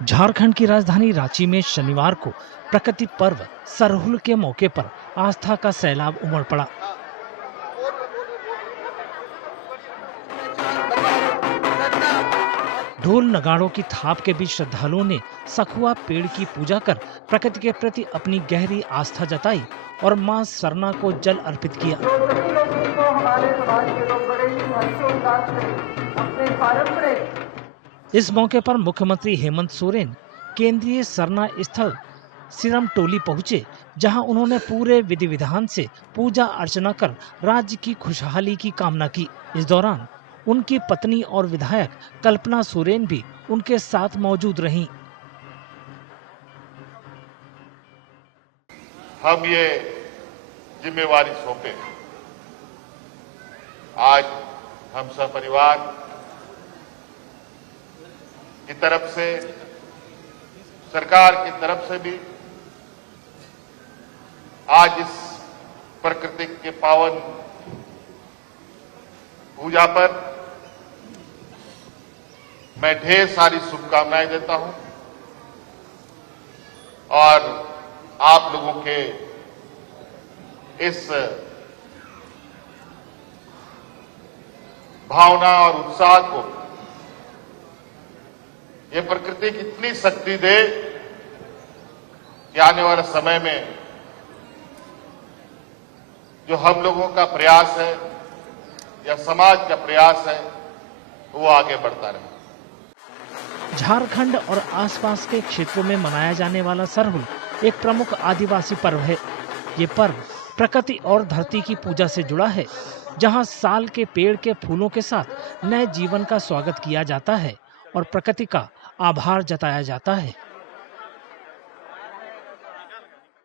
झारखंड की राजधानी रांची में शनिवार को प्रकृति पर्व सरहुल के मौके पर आस्था का सैलाब उमड़ पड़ा। ढोल नगाड़ों की थाप के बीच श्रद्धालुओं ने सखुआ पेड़ की पूजा कर प्रकृति के प्रति अपनी गहरी आस्था जताई और मां सरना को जल अर्पित किया। इस मौके पर मुख्यमंत्री हेमंत सोरेन केंद्रीय सरना स्थल सिरमटोली पहुंचे, जहां उन्होंने पूरे विधि विधान से पूजा अर्चना कर राज्य की खुशहाली की कामना की। इस दौरान उनकी पत्नी और विधायक कल्पना सोरेन भी उनके साथ मौजूद रहीं। हम ये जिम्मेवारी सौंपे, आज हम सपरिवार की तरफ से, सरकार की तरफ से भी आज इस प्रकृति के पावन पूजा पर मैं ढेर सारी शुभकामनाएं देता हूं और आप लोगों के इस भावना और उत्साह को ये प्रकृति कितनी शक्ति दे कि आने वाले समय में जो हम लोगों का प्रयास है या समाज का प्रयास है वो आगे बढ़ता रहे। झारखंड और आसपास के क्षेत्रों में मनाया जाने वाला सरहुल एक प्रमुख आदिवासी पर्व है। ये पर्व प्रकृति और धरती की पूजा से जुड़ा है, जहां साल के पेड़ के फूलों के साथ नए जीवन का स्वागत किया जाता है और प्रकृति का आभार जताया जाता है।